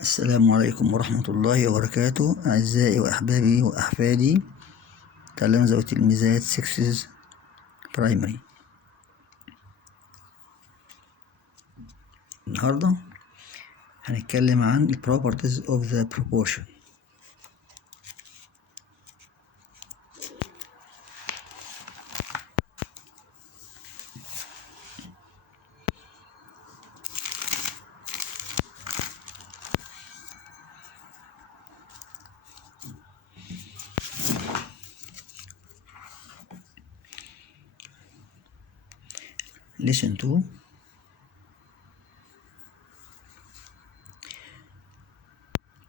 السلام عليكم ورحمة الله وبركاته. أعزائي وأحبابي وأحفادي تلامذة وتلميذات 6 برايمري، النهاردة هنتكلم عن properties of the proportion. Listen to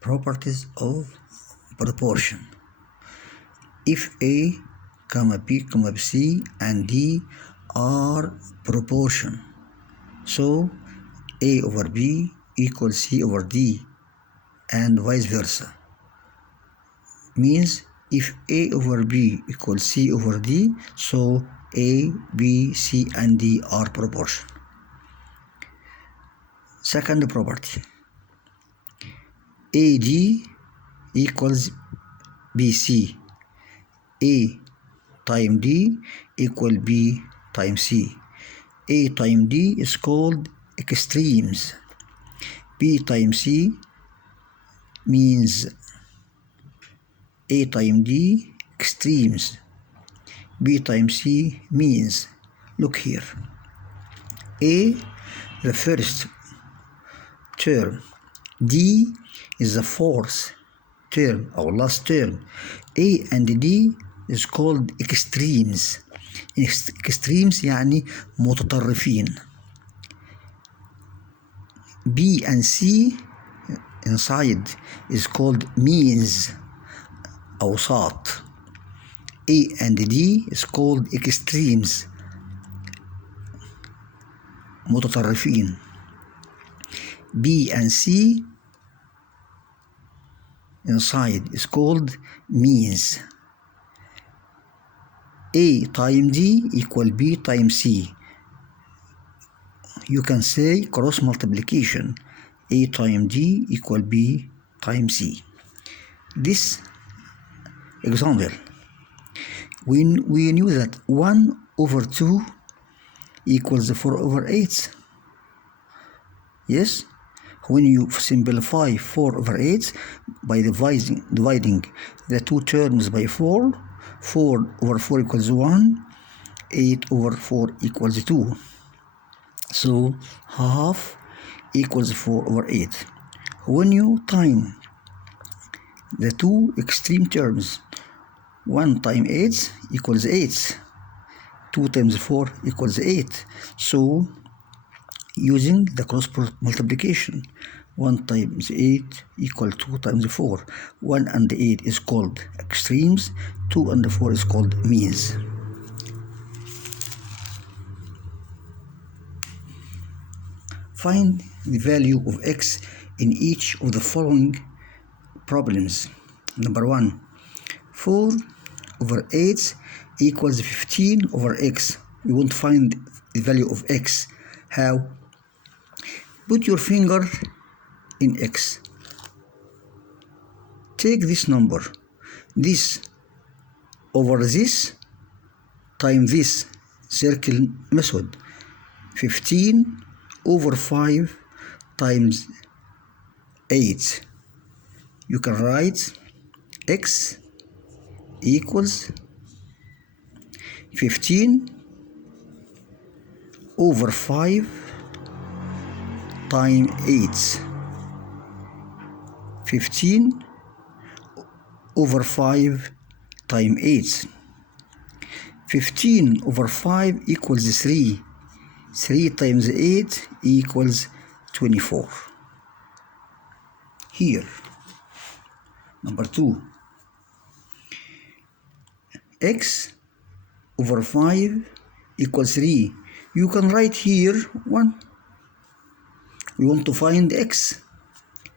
properties of proportion. If A, B, C and D are proportion, so A over B equals C over D and vice versa. Means if A over B equals C over D, so A, B, C and D are proportion. Second property, AD equals BC. A times D equal B times C. A times D is called extremes. B times C means A times D extremes. B times C means, look here, A the first term, D is the fourth term or last term. A and D is called extremes. extremes يعني متطرفين. B and C inside is called means أوساط. A and D is called extremes متطرفين. B and C inside is called means. A times D equal B times C. You can say cross multiplication. A times D equal B times C. This example, we knew that 1 over 2 equals 4 over 8. Yes? When you simplify 4 over 8 by dividing the two terms by 4, 4 over 4 equals 1, 8 over 4 equals 2. So half equals 4 over 8. When you time the two extreme terms, 1 times 8 equals 8, 2 times 4 equals 8. So using the cross multiplication, 1 times 8 equal 2 times 4. 1 and 8 is called extremes, 2 and 4 is called means. Find the value of x in each of the following problems. Number 1, 4 over 8 equals 15 over x. We want to find the value of x. How? Put your finger in x. Take this number, this over this times this, circle method. 15 over 5 times 8. You can write x equals 15 over 5 times 8. 15 over 5 times 8. 15 over 5 equals 3. 3 times 8 equals 24. Here, number 2, x over 5 equals 3. You can write here 1. We want to find x.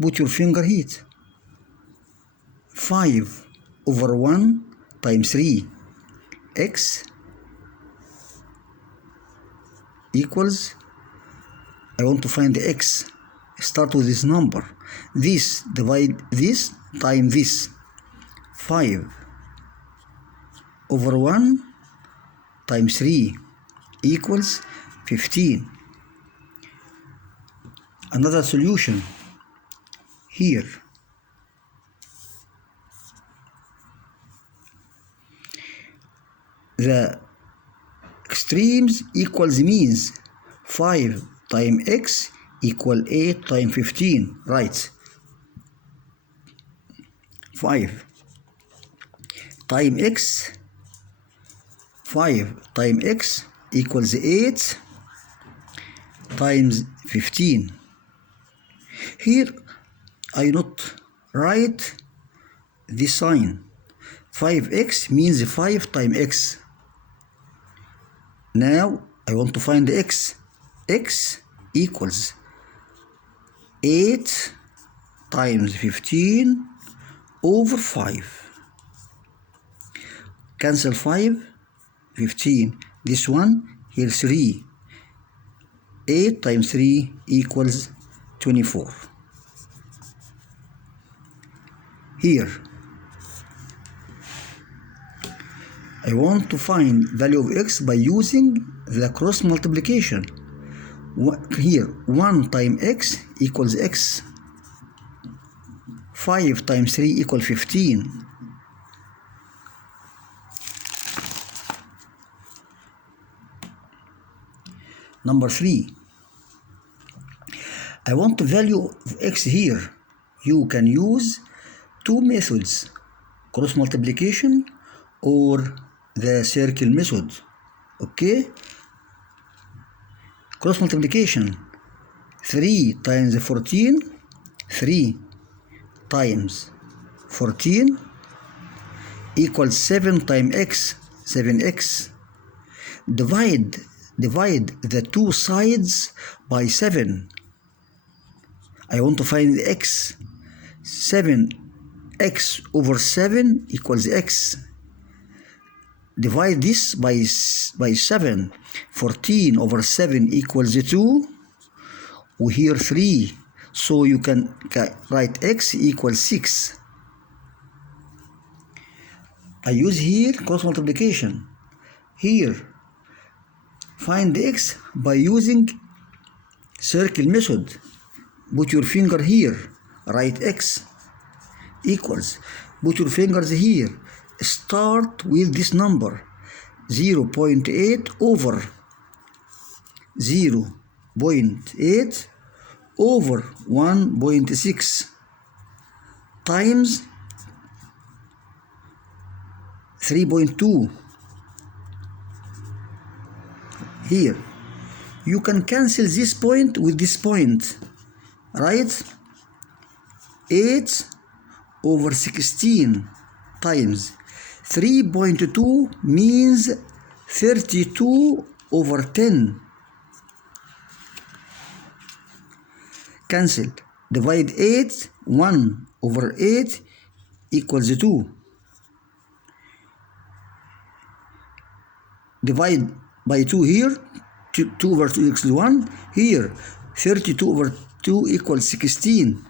Put your finger here. 5 over 1 times 3. X equals, I want to find the x. Start with this number. this divide this time this. 5 over 1 times 3 equals 15. Another solution here. The extremes equals means. 5 times x equal 8 times 15, right? 5 times x, 5 times x equals 8 times 15. Here I not write this sign. 5x means 5 times x. Now I want to find the x. X equals 8 times 15 over 5. Cancel 5, 15. This one, here 3. 8 times 3 equals 24. Here, I want to find value of x by using the cross multiplication. Here, 1 times x equals x. 5 times 3 equals 15. Number 3. I want the value of x here. You can use two methods, cross multiplication or the circle method. Okay? Cross multiplication. 3 times 14, 3 times 14 equals 7 times x, 7x. Divide the two sides by 7. I want to find x. 7x over 7 equals x. Divide this by 7. 14 over 7 equals 2. We here 3. So you can write x equals 6. I use here cross multiplication. Here, find x by using circle method. Put your finger here. Write x equals. Put your fingers here. Start with this number. 0.8 over 0.8 over 1.6 times 3.2. Here, you can cancel this point with this point, right? 8 over 16 times 3.2 means 32 over 10. Cancel. Divide 8, 1 over 8 equals 2. Divide by 2 here, 2 over 2 equals 1. Here, 32 over 2 equals 16.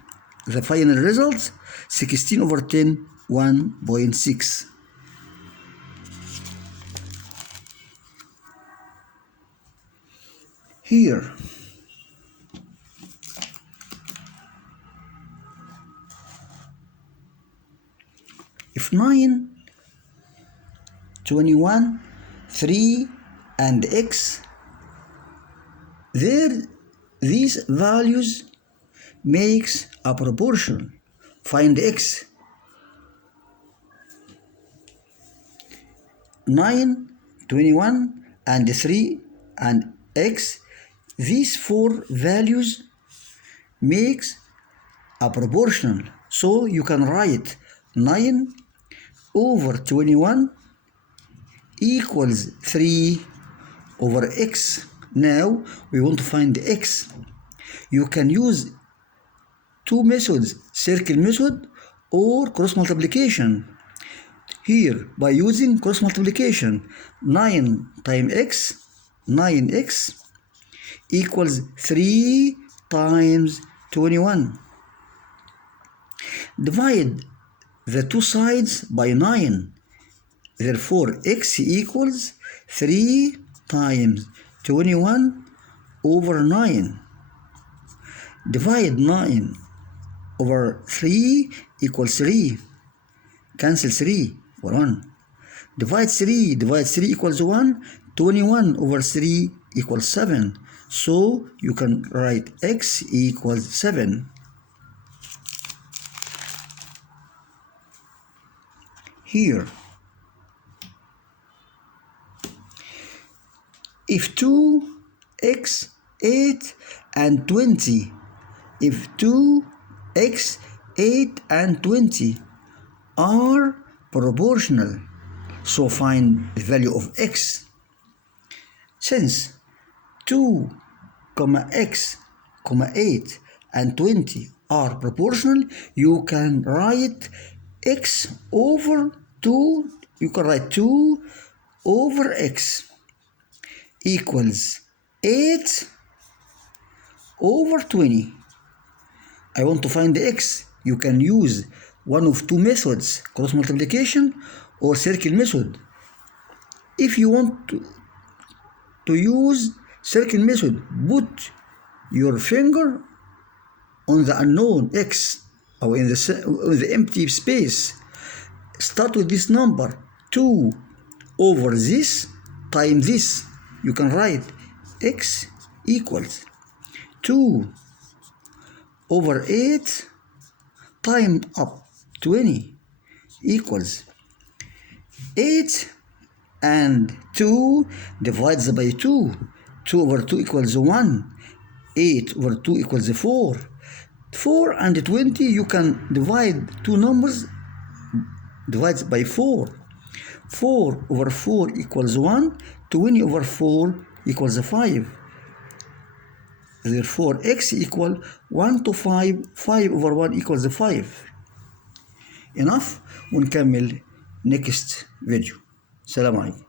The final result, 16 over 10, 1.6. Here, if 9, 21, 3, and x, these values makes a proportion. Find x. 9, 21, and 3, and x, these four values makes a proportional. So you can write 9 over 21 equals 3 over x. Now we want to find the x. You can use two methods, circle method or cross multiplication. Here, by using cross multiplication, 9 times x, 9x, equals 3 times 21. Divide the two sides by 9. Therefore, x equals 3 times 21 over 9. Divide 9 over 3 equals 3. Cancel 3 or 1. Divide 3 equals 1. 21 over 3 equals 7. So you can write x equals 7. Here, if 2x, 8, and 20, if 2x, 8, and 20 are proportional, so find the value of x. Since 2, x, 8, and 20 are proportional, you can write x over 2, you can write 2 over x equals 8 over 20. I want to find the x. You can use one of two methods, cross multiplication or circle method. If you want to use circle method, put your finger on the unknown x or in the empty space. Start with this number 2 over this times this. You can write x equals 2 over 8 times up 20 equals 8 and 2 divides by 2. 2 over 2 equals 1. 8 over 2 equals 4. 4 and 20, you can divide two numbers, divides by 4. 4 over 4 equals 1. 20 over 4 equals 5. Therefore, x equal 1 to 5. 5 over 1 equals 5. Enough. ونكمل next video. السلام عليكم.